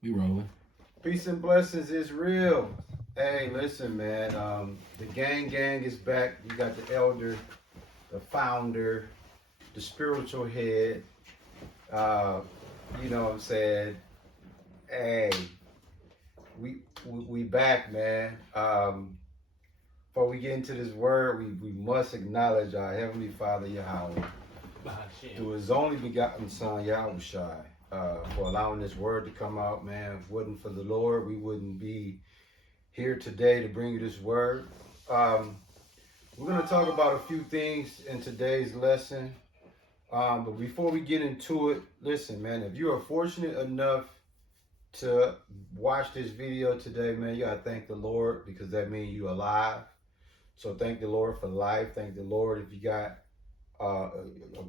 We rolling. Peace and blessings is real. Hey, listen, man. The gang is back. You got the elder, the founder, the spiritual head. Uh, you know what I'm saying? Hey, we back, man. Before we get into this word, we must acknowledge our Heavenly Father, Yahweh, through His only begotten Son, Yahweh Shai, for allowing this word to come out, man. If it wasn't for the Lord, we wouldn't be here today to bring you this word. We're going to talk about a few things in today's lesson. But before we get into it, listen, man, if you are fortunate enough to watch this video today, man, you got to thank the Lord, because that means you're alive. So thank the Lord for life. Thank the Lord if you got a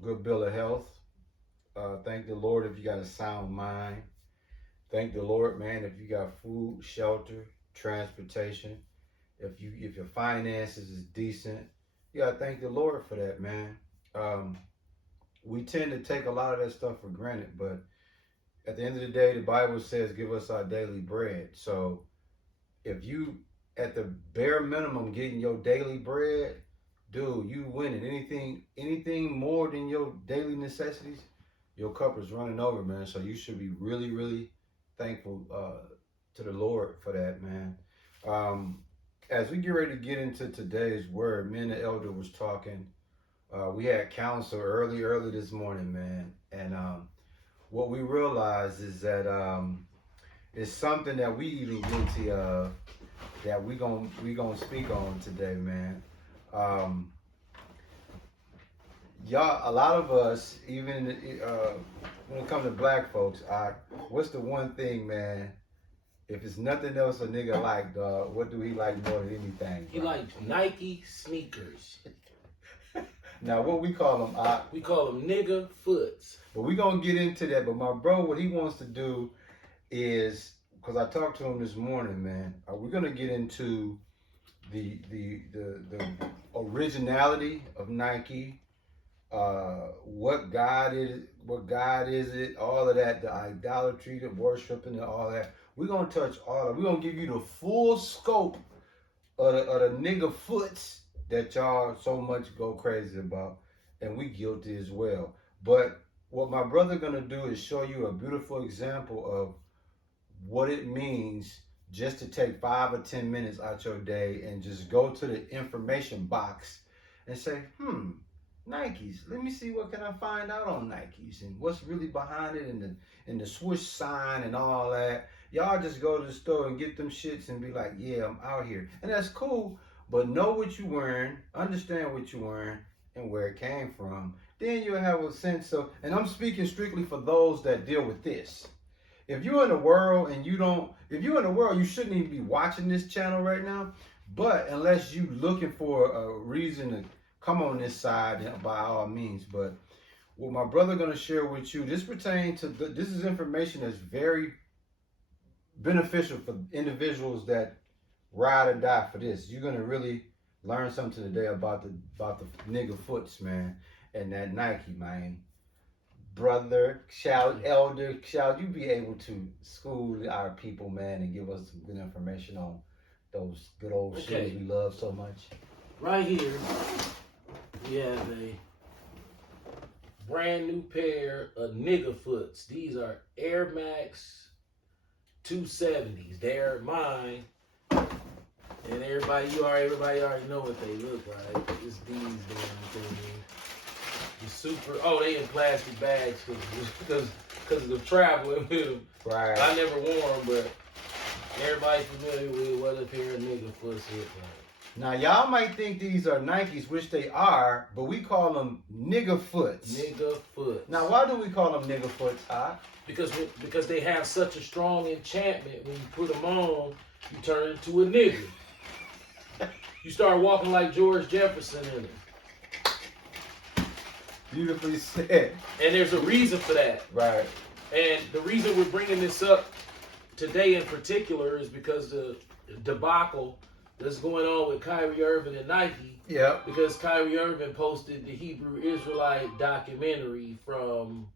good bill of health. Thank the Lord if you got a sound mind. Thank the Lord, man, if you got food, shelter, transportation. If your finances is decent, you gotta thank the Lord for that, man. We tend to take a lot of that stuff for granted, but at the end of the day, the Bible says, "Give us our daily bread." So if you, at the bare minimum, getting your daily bread, dude, you winning. Anything more than your daily necessities, your cup is running over, man. So you should be really, really thankful to the Lord for that, man. As we get ready to get into today's word, me and the elder was talking. We had counsel early this morning, man. And what we realized is that it's something that we even guilty of, that we gonna speak on today, man. Y'all, a lot of us, even when it comes to black folks, what's the one thing, man? If it's nothing else a nigga like, dog, what do he like more than anything? He likes Nike sneakers. Now, what we call them? We call them nigga foots. But we gonna get into that. But my bro, what he wants to do is, because I talked to him this morning, man. We're gonna get into the originality of Nike. What God is it, all of that, the idolatry, the worshiping, and all that. We're gonna touch all of it. We're gonna give you the full scope of the nigga foots that y'all so much go crazy about, and we guilty as well. But what my brother gonna do is show you a beautiful example of what it means just to take 5 or 10 minutes out your day and just go to the information box and say, Nikes. Let me see what can I find out on Nikes and what's really behind it, and the swoosh sign and all that. Y'all just go to the store and get them shits and be like, yeah, I'm out here. And that's cool, but know what you're wearing, understand what you're wearing, and where it came from. Then you'll have a sense of, and I'm speaking strictly for those that deal with this. If you're in the world and if you're in the world, you shouldn't even be watching this channel right now. But unless you looking for a reason to come on this side, by all means. But what my brother gonna share with you, this pertains to this is information that's very beneficial for individuals that ride or die for this. You're gonna really learn something today about the nigga foots, man, and that Nike, man. Brother, elder, shall you be able to school our people, man, and give us some good information on those good old shoes we love so much? Right here, we have a brand new pair of nigga foots. These are Air Max 270s. They're mine. And everybody already know what they look like. It's these damn things. The super. Oh, they in plastic bags because of the travel with them. Right. I never wore them, but everybody's familiar with what a pair of nigga foots look like. Now, y'all might think these are Nikes, which they are, but we call them nigga foots. Nigga foots. Now, why do we call them nigga foots, Because they have such a strong enchantment. When you put them on, you turn into a nigga. You start walking like George Jefferson in them. Beautifully said. And there's a reason for that. Right. And the reason we're bringing this up today in particular is because the debacle that's going on with Kyrie Irving and Nike. Yeah. Because Kyrie Irving posted the Hebrew Israelite documentary from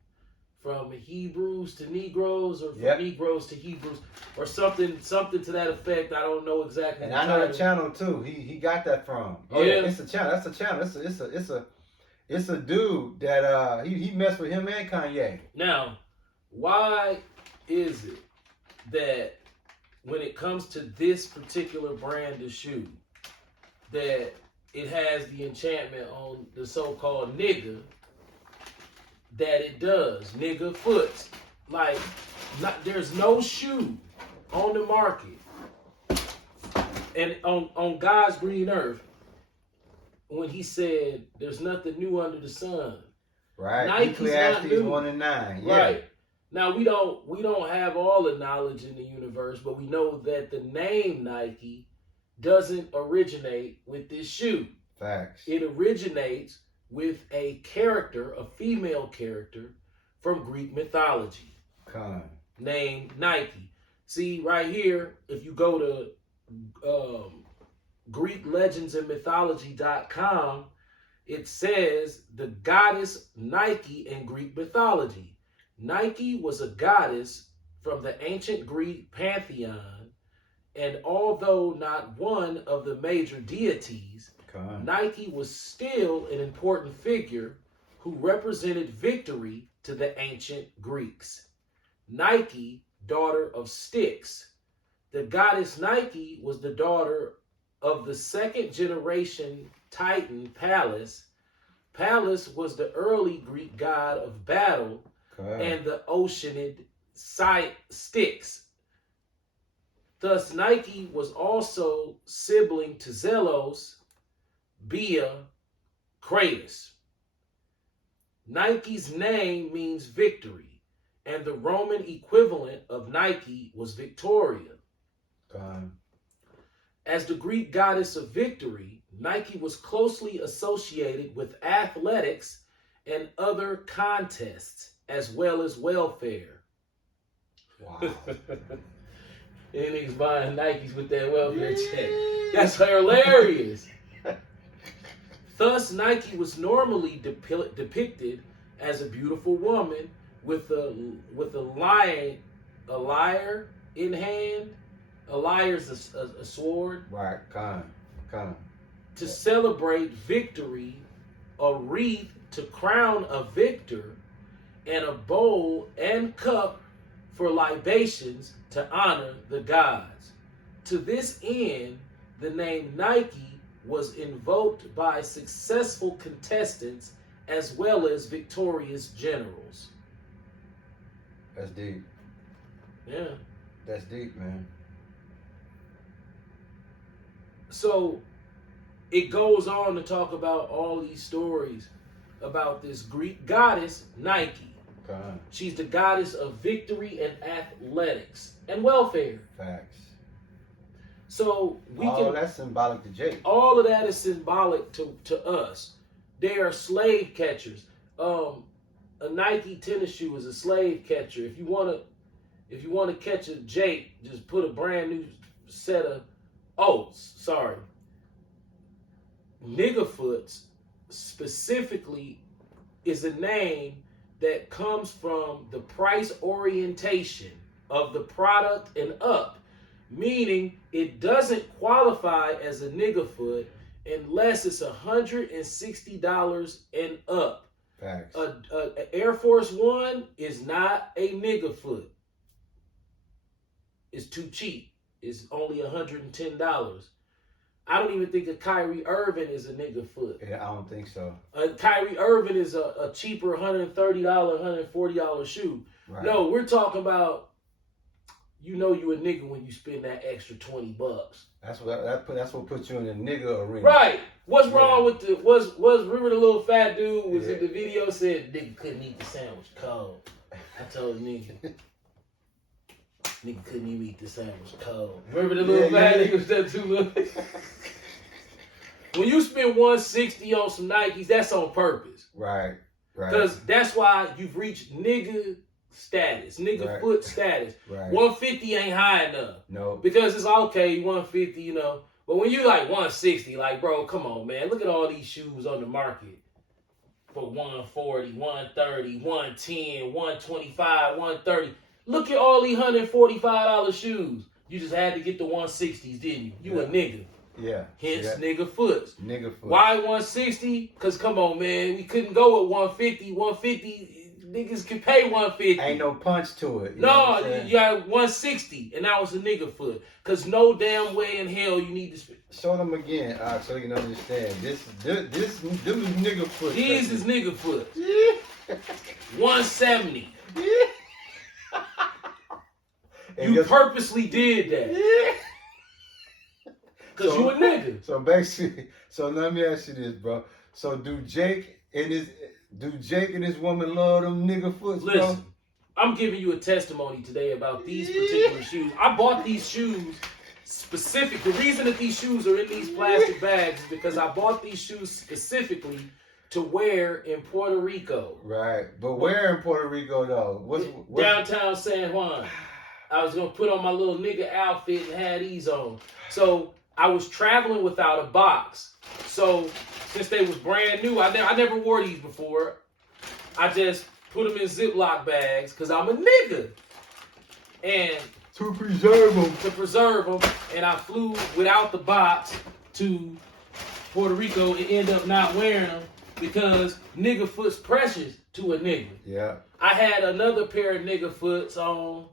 from Hebrews to Negroes, or from Yep. Negroes to Hebrews, or something to that effect. I don't know exactly. And I know the channel too. He got that from. Oh Yeah. it's a channel. That's a channel. It's a dude that he messed with him and Kanye. Now, why is it that when it comes to this particular brand of shoe, that it has the enchantment on the so-called nigga that it does? Nigga foots. Like, there's no shoe on the market and on God's green earth when he said there's nothing new under the sun. Right. Nike's not new. 1:9. Yeah. Right. Now we don't have all the knowledge in the universe, but we know that the name Nike doesn't originate with this shoe. Facts. It originates with a character, a female character from Greek mythology named Nike. See right here, if you go to GreekLegendsAndMythology.com, it says the goddess Nike in Greek mythology. Nike was a goddess from the ancient Greek pantheon, and although not one of the major deities, Nike was still an important figure who represented victory to the ancient Greeks. Nike, daughter of Styx. The goddess Nike was the daughter of the second generation Titan Pallas. Pallas was the early Greek god of battle and the Oceanid Styx. Thus, Nike was also sibling to Zelos, Bia, Kratos. Nike's name means victory, and the Roman equivalent of Nike was Victoria. As the Greek goddess of victory, Nike was closely associated with athletics and other contests, as well as welfare. Wow. And niggas buying Nikes with that welfare check. That's hilarious. Thus, Nike was normally depicted as a beautiful woman with a lyre in hand. A lyre's a sword. Right, kind of. To celebrate victory, a wreath to crown a victor, and a bowl and cup for libations to honor the gods. To this end, the name Nike was invoked by successful contestants as well as victorious generals. That's deep. Yeah. That's deep, man. So it goes on to talk about all these stories about this Greek goddess, Nike. She's the goddess of victory and athletics and welfare. Facts. So all that's symbolic to Jake. All of that is symbolic to us. They are slave catchers. A Nike tennis shoe is a slave catcher. If you want to catch a Jake, just put a brand new set of Niggerfoots specifically is a name that comes from the price orientation of the product and up, meaning it doesn't qualify as a niggerfoot unless it's $160 and up. Facts. A Air Force One is not a niggerfoot. It's too cheap. It's only $110. I don't even think a Kyrie Irving is a nigga foot. Yeah, I don't think so. Kyrie Irving is a cheaper $130, $140 shoe. Right. No, we're talking about, you a nigga when you spend that extra $20. That's what puts you in the nigga arena. Right. What's wrong with remember the little fat dude was in the video said nigga couldn't eat the sandwich cold. I told nigga. Nigga couldn't even eat the sandwich cold. Remember the little fat nigga was that too little? When you spend $160 on some Nikes, that's on purpose. Right. Because that's why you've reached nigga status, nigga foot status. Right. 150 ain't high enough. No. Because it's okay, 150, But when you like 160, like, bro, come on, man. Look at all these shoes on the market. for 140, 130, 110, 125, 130. Look at all these $145 shoes. You just had to get the 160s, didn't you? You a nigga. Yeah. Hence nigga foots. Nigga foots. Why 160? Because come on, man. We couldn't go at 150. 150, niggas can pay 150. Ain't no punch to it. No, you got 160. And that was a nigga foot. Because no damn way in hell you need to spend. Show them again, so you can understand. This them is nigga foot. These is nigga foot. Yeah. 170. Yeah. You purposely did that. Yeah. Because you a nigga. So basically, so let me ask you this, bro. So do Jake and his woman love them nigga foots, bro? Listen, I'm giving you a testimony today about these particular shoes. I bought these shoes specific. The reason that these shoes are in these plastic bags is because I bought these shoes specifically to wear in Puerto Rico. Right. But where in Puerto Rico, though? What's downtown San Juan. I was going to put on my little nigga outfit and have these on. So I was traveling without a box. So since they was brand new, I never wore these before. I just put them in Ziploc bags because I'm a nigga. And to preserve them. To preserve them. And I flew without the box to Puerto Rico and end up not wearing them because nigga foot's precious to a nigga. Yeah. I had another pair of nigga foots on.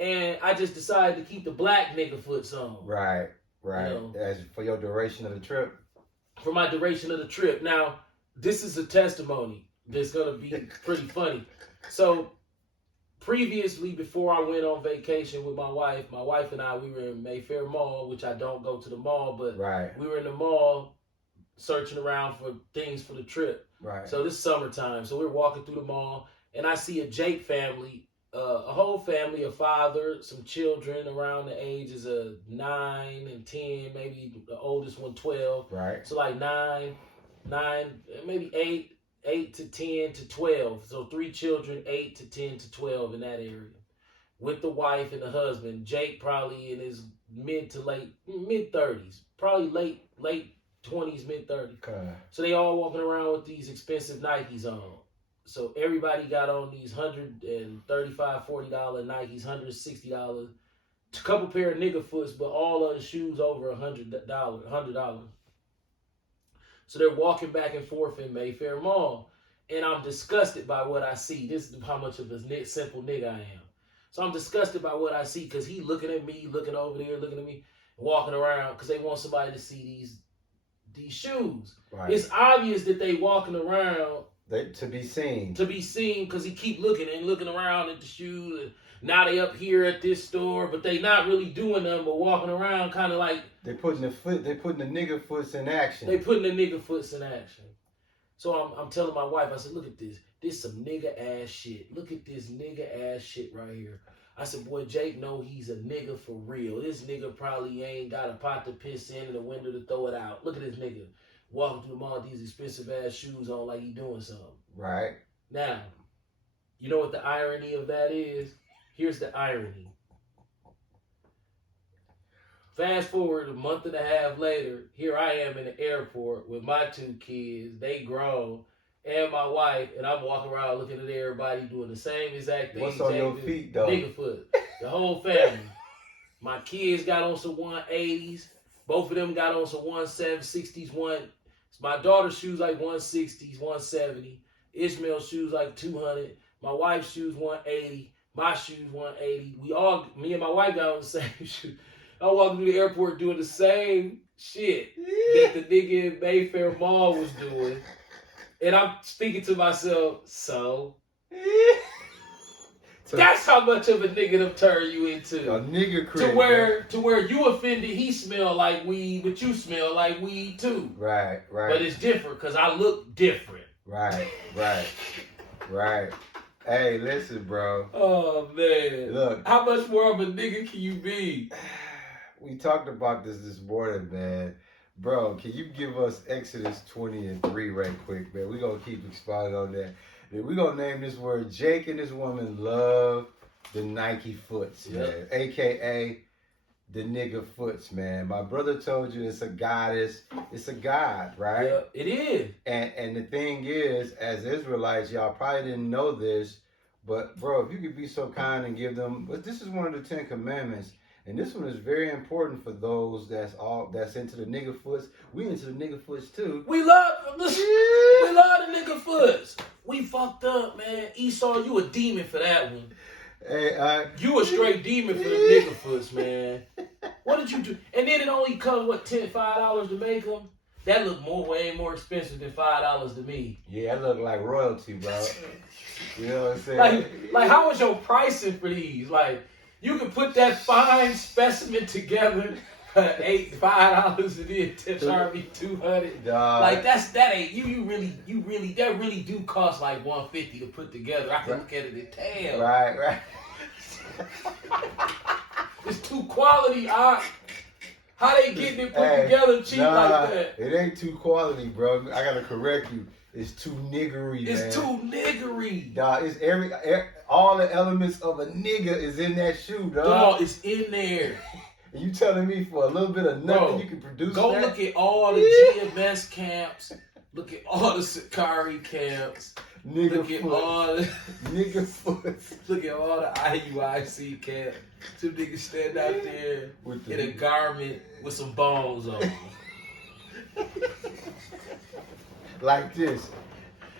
And I just decided to keep the black nigga foots on. Right. You know, as for your duration of the trip. For my duration of the trip. Now, this is a testimony that's going to be pretty funny. So, previously, before I went on vacation with my wife and I, we were in Mayfair Mall, which I don't go to the mall, but we were in the mall searching around for things for the trip. Right. So, this is summertime. So, we're walking through the mall, and I see a Jake family. A whole family, a father, some children around the ages of 9 and 10, maybe the oldest one 12. Right. So like 9, maybe 8 to 10 to 12. So 3 children, 8 to 10 to 12 in that area. With the wife and the husband. Jake probably in his mid 30s. Probably late 20s, mid 30s. Okay. So they all walking around with these expensive Nikes on. So everybody got on these $135, $40 Nikes, $160. A couple pair of nigga foots, but all of the shoes over $100. So they're walking back and forth in Mayfair Mall. And I'm disgusted by what I see. This is how much of a simple nigga I am. So I'm disgusted by what I see because he looking at me, looking over there, looking at me, walking around because they want somebody to see these shoes. Right. It's obvious that they walking around to be seen. To be seen because he keep looking around at the shoes. And now they up here at this store, but they not really doing nothing but walking around kind of like... They putting the nigga foots in action. They putting the nigga foots in action. So I'm telling my wife, I said, look at this. This some nigga ass shit. Look at this nigga ass shit right here. I said, boy, Jake know he's a nigga for real. This nigga probably ain't got a pot to piss in and a window to throw it out. Look at this nigga walking through the mall with these expensive ass shoes on like he doing something. Right. Now, you know what the irony of that is? Here's the irony. Fast forward a month and a half later, here I am in the airport with my 2 kids, they grown, and my wife, and I'm walking around looking at everybody doing the same exact thing. What's on your feet, though? Nigga foot. The whole family. My kids got on some 180s. Both of them got on some 160s. My daughter's shoes like 160s, 170. Ishmael's shoes like 200. My wife's shoes 180. My shoes 180. Me and my wife got on the same shoes. I walked through the airport doing the same shit that the nigga in Mayfair Mall was doing. And I'm thinking to myself, so that's how much of a nigga them turn you into. A nigga crib. To where you offended, he smell like weed, but you smell like weed too. Right. But it's different because I look different. Right. Hey, listen, bro. Oh, man. Look. How much more of a nigga can you be? We talked about this morning, man. Bro, can you give us Exodus 20:3 right quick, man? We're going to keep expounding on that. We're going to name this word, Jake and his woman love the Nike foots, man. A.K.A. the nigga foots, man. My brother told you it's a goddess. It's a god, right? Yeah, it is. And the thing is, as Israelites, y'all probably didn't know this, but bro, if you could be so kind and give them, but this is one of the 10 commandments, and this one is very important for those that's into the nigga foots. We into the nigga foots too. We love the nigga foots. We fucked up, man. Esau, you a demon for that one. Hey, You a straight demon for the nigga foots, man. What did you do? And then it only comes $5 to make them. That look way more expensive than $5 to me. Yeah, that look like royalty, bro. You know what I'm saying? Like how was your pricing for these? Like you can put that fine specimen together for $5 and then charge me $200. Like that ain't you really that really do cost like $150 to put together. I can look at it and tell. Right. It's too quality. How they getting it put together cheap like that? It ain't too quality, bro. I gotta correct you. It's too niggery, man. It's too niggery. Dog, it's all the elements of a nigga is in that shoe, dog. Dog, it's in there. And you telling me for a little bit of nothing you can produce Go that? look at all the GMS camps. Look at all the Sakari camps. Nigga Look at foot. all the Nigga foot. Look at all the IUIC camps. Two niggas stand out there in a garment with some bones on. Like this.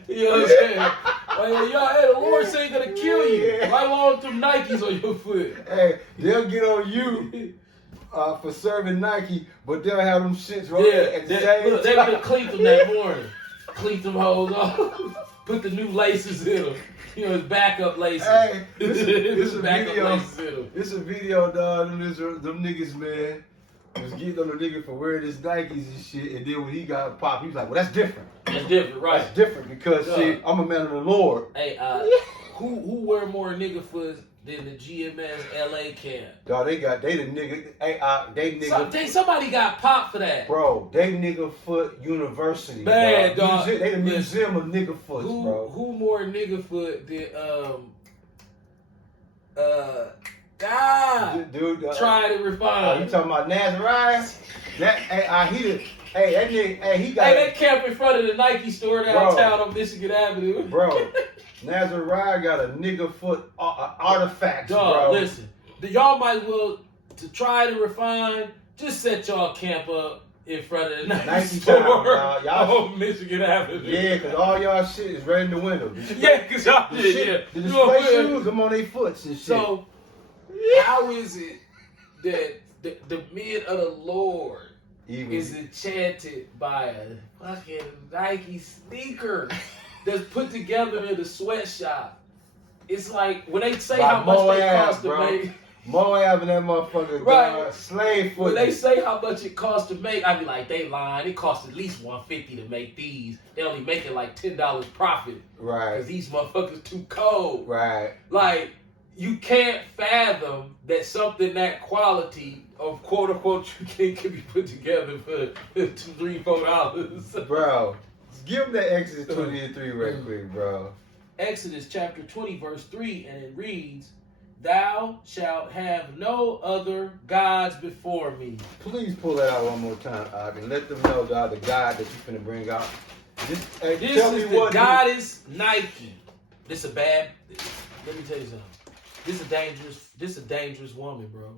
You know what I'm saying? Like, y'all, hey, the Lord say gonna kill you. Right along with them Nikes on your foot. Hey, they'll get on you for serving Nike, but they'll have them shits right at the same look, they would have cleaned them that morning. Cleaned them hoes off. Put the new laces in them. You know, his backup laces. Hey, this is backup video. laces in them. This a video, dog. Them niggas, man, was getting on the nigga for wearing his Nikes and shit. And then when he got popped, he was like, well, that's different. That's different, right? That's different because, see, I'm a man of the Lord. Hey, who wear more nigga foot than the GMS LA camp? Dog, they the nigga. Hey, they nigga. Somebody got popped for that. Bro, they nigga foot university. Man, dog. They the museum of nigga foots, bro. Who more nigga foot than God? Dude, Try to refine. You talking about Nazariah? That nigga, he got. Hey, they camp in front of the Nike store downtown on Michigan Avenue. Bro, Nazariah got a nigga foot artifacts, Dog, bro. listen, y'all might as well to try to refine. Just set y'all camp up in front of the Nike store on Michigan Avenue. Yeah, because all y'all shit is right in the window. Yeah, because y'all did. The display shoes, them on their foots and shit. So, how is it that the men of the Lord is enchanted by a fucking Nike sneaker that's put together in a sweatshop? It's like when they say how much they cost to make. Moab and that motherfucker, right? Slave foot. When they say how much it costs to make, I be like, they lying. It costs at least $150 to make these. They only making like $10 profit. Right. Because these motherfuckers too cold. Right. Like, you can't fathom that something that quality of quote unquote can be put together for $2, $3, $4. Bro, give them that Exodus 23 right quick, bro. Exodus chapter 20 verse 3, and it reads, "Thou shalt have no other gods before me." Please pull that out one more time, and let them know, God, the God that you finna bring out. This is the goddess Nike. This a bad. Let me tell you something. This a dangerous woman, bro.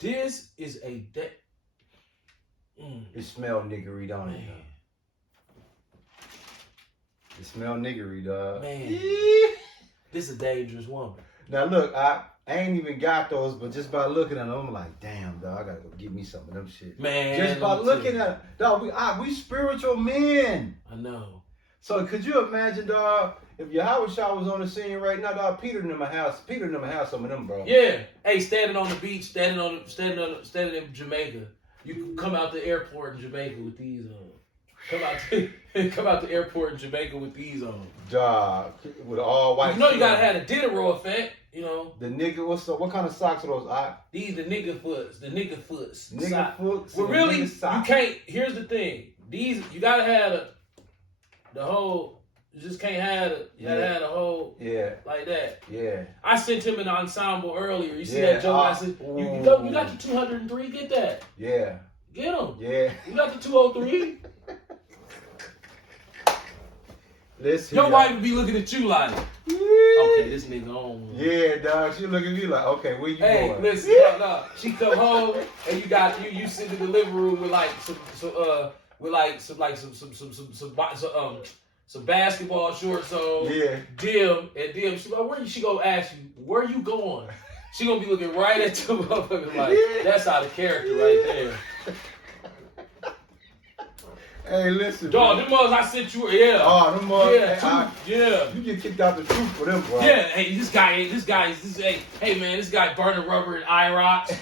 This is a It smell niggery, don't it? It smell niggery, dog. Man, this is a dangerous woman. Now look, I ain't even got those, but just by looking at them, I'm like, damn, dog, I gotta go get me some of them shit. Man, just by looking at them, dog, we spiritual men. I know. So could you imagine, dog, if Yahweh Shah was on the scene right now, dog, Peter in my house, some of them, bro. Yeah. Hey, standing on the beach, standing in Jamaica. You can come out the airport in Jamaica with these on. Come out the airport in Jamaica with these on. Dog, with all white. You know you gotta have a Diderot effect, you know. The nigga, what kind of socks are those? These the nigga foots. Nigga foots. Well, really, you can't. Here's the thing. These you gotta have the whole You just can't have it. You gotta have a whole like that. Yeah. I sent him an ensemble earlier. You see Yeah. that joke? I said, you got the 203. Get that. Yeah. Get him. Yeah. You got the 203. Listen. Your wife would be looking at you like, okay, this nigga on. Yeah, dog. She look at me like, okay, where you going? Hey, listen, no. She come home and you sit in the living room with like some basketball shorts on. Yeah. Dim. She like, she gonna ask you, where you going? She gonna be looking right at the motherfucker like, that's out of character right there. Hey, listen. Dog, them mugs I sent you, yeah. Oh, them mugs. Yeah. You get kicked out the truth for them, bro. Yeah, hey, hey man, this guy burning rubber and IROC.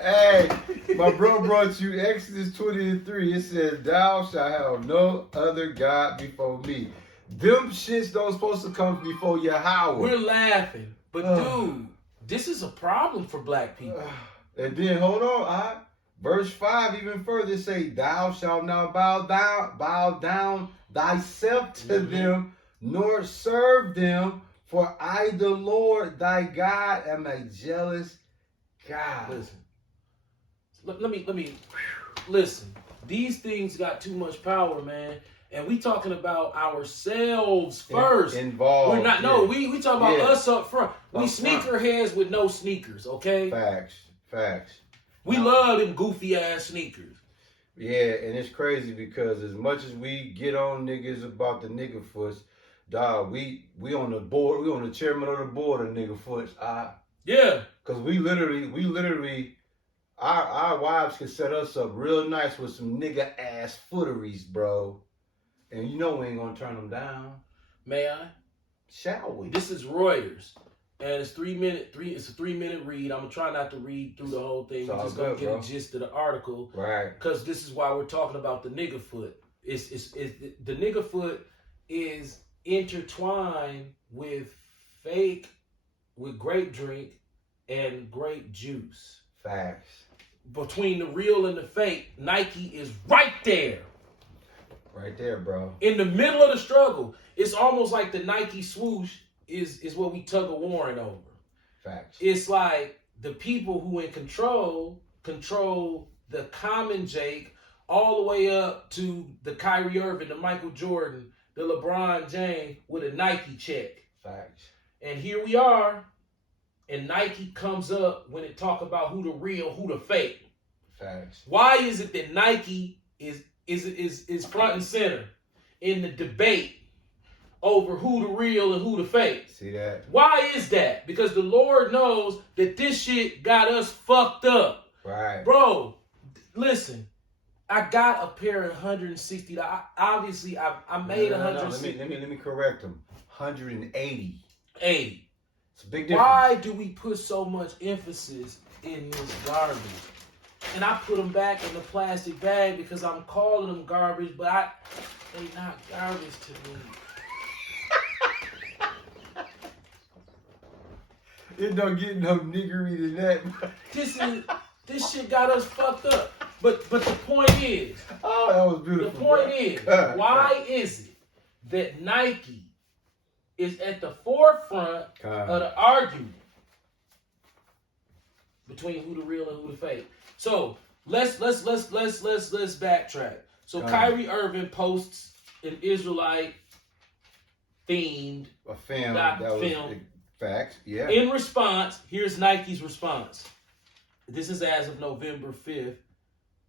Hey, my bro brought you Exodus 20:3. It says, thou shalt have no other God before me. Them shits don't supposed to come before Yahweh. We're laughing, but dude, this is a problem for black people. And then hold on, verse 5 even further say, thou shalt not bow down thyself to them, nor serve them, for I the Lord thy God am a jealous God. Listen. Let me listen. These things got too much power, man. And we talking about ourselves first. Involved. We're not. No, we talking about us up front. We sneakerheads with no sneakers. Okay. Facts. We love them goofy ass sneakers. Yeah, and it's crazy because as much as we get on niggas about the nigga foots, dog, we on the board. We on the chairman of the board of nigga foots. Yeah. Cause we literally. Our wives can set us up real nice with some nigga ass footeries, bro. And you know we ain't gonna turn them down. May I? Shall we? This is Reuters. And it's it's a 3-minute read. I'm gonna try not to read through the whole thing. We're just gonna get a gist of the article. Right. Because this is why we're talking about the nigga foot. It's the nigga foot is intertwined with grape drink and grape juice. Facts. Between the real and the fake, Nike is right there. Right there, bro. In the middle of the struggle. It's almost like the Nike swoosh is what we tug of warring over. Facts. It's like the people who in control the common Jake all the way up to the Kyrie Irving, the Michael Jordan, the LeBron James with a Nike check. Facts. And here we are. And Nike comes up when it talk about who the real, who the fake. Facts. Why is it that Nike is front and center in the debate over who the real and who the fake? See that? Why is that? Because the Lord knows that this shit got us fucked up. Right. Bro, listen. I got a pair of $160. Obviously, I made $160. Let me correct them. 180. 80. It's a big difference. Why do we put so much emphasis in this garbage? And I put them back in the plastic bag because I'm calling them garbage, but they not garbage to me. It don't get no niggery than that. This shit got us fucked up. But the point is, oh, that was beautiful. The point is, why is it that Nike is at the forefront of the argument between who the real and who the fake? So let's backtrack. So Kyrie Irving posts an Israelite themed film. Facts, yeah. In response, here's Nike's response. This is as of November 5th,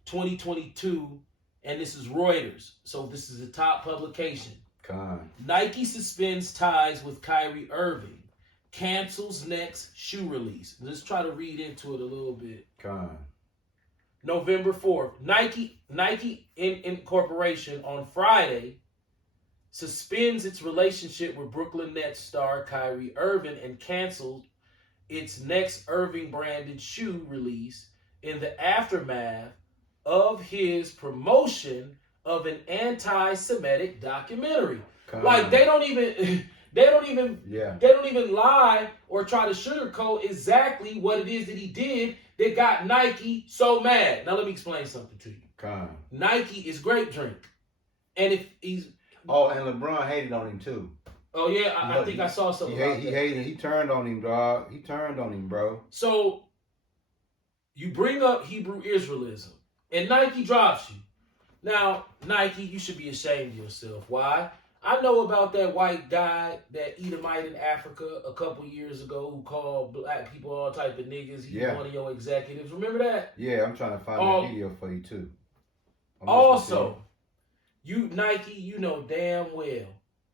2022, and this is Reuters. So this is a top publication. Nike suspends ties with Kyrie Irving, cancels next shoe release. Let's try to read into it a little bit. November 4th, Nike Incorporation on Friday suspends its relationship with Brooklyn Nets star Kyrie Irving and canceled its next Irving branded shoe release in the aftermath of his promotion of an anti-Semitic documentary. Like they don't even lie or try to sugarcoat exactly what it is that he did that got Nike so mad. Now let me explain something to you. Nike is grape drink. And if he's... Oh, and LeBron hated on him too. Oh, yeah, I think I saw something about he that. hated. He turned on him, dog. He turned on him, bro. So, you bring up Hebrew Israelism, and Nike drops you. Now, Nike, you should be ashamed of yourself. Why? I know about that white guy, that Edomite in Africa a couple years ago who called black people all type of niggas. He's one of your executives. Remember that? Yeah, I'm trying to find that video for you, too. Also, you, Nike, you know damn well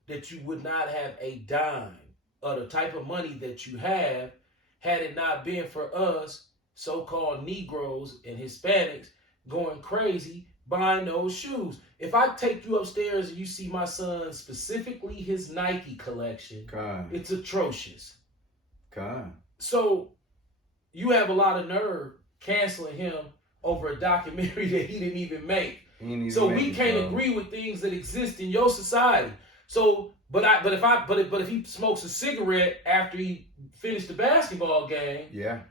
that you would not have a dime of the type of money that you have had it not been for us so-called Negroes and Hispanics going crazy buying those shoes. If I take you upstairs and you see my son, specifically his Nike collection, it's atrocious. So you have a lot of nerve canceling him over a documentary that he didn't even make. So we can't agree with things that exist in your society. So, but if he smokes a cigarette after he finished the basketball game,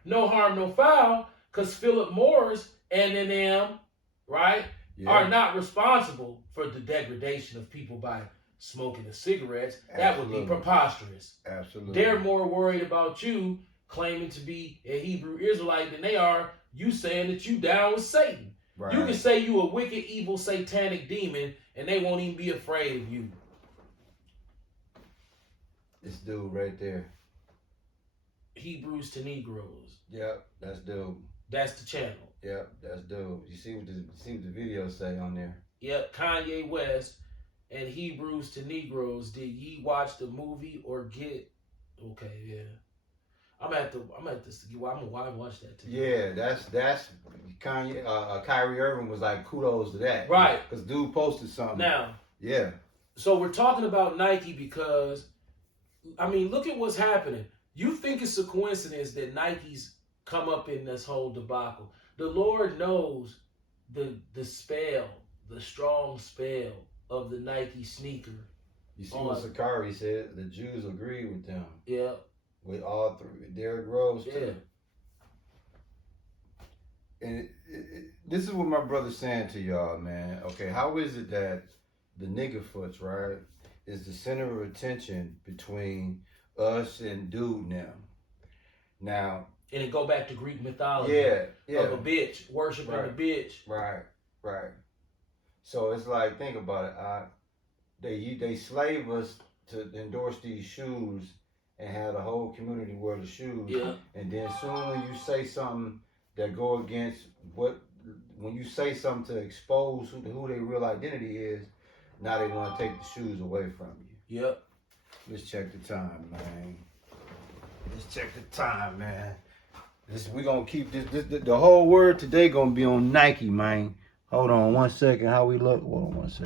no harm, no foul, because Philip Morris and them, right, are not responsible for the degradation of people by smoking the cigarettes. That would be preposterous. They're more worried about you claiming to be a Hebrew Israelite than they are you saying that you down with Satan. You can say you a wicked, evil, satanic demon, and they won't even be afraid of you. This dude right there. Hebrews to Negroes. Yep, that's dude. That's the channel. Yep, that's dude. You see what the video say on there? Yep, Kanye West and Hebrews to Negroes. Did ye watch the movie or get? Okay, yeah. I'm gonna watch that too. Yeah, that's Kanye. Kyrie Irving was like, kudos to that, right? Because dude posted something. Now, yeah. So we're talking about Nike because, I mean, look at what's happening. You think it's a coincidence that Nike's come up in this whole debacle? The Lord knows the spell, the strong spell of the Nike sneaker. You see what Sakari said? The Jews agree with them. Yeah. With all three. Derrick Rose, too. And this is what my brother's saying to y'all, man. Okay, how is it that the nigger foots, right, is the center of attention between us and dude now? And it go back to Greek mythology. Yeah. Of a bitch, worshiping a bitch. Right. So it's like, think about it. They slave us to endorse these shoes and have the whole community wear the shoes. Yeah. And then soon when you say something that go against when you say something to expose who their real identity is, now they want to take the shoes away from you. Yep. Let's check the time, man. We gonna keep this. The whole word today gonna be on Nike, man. Hold on 1 second. How we look? Hold on 1 second.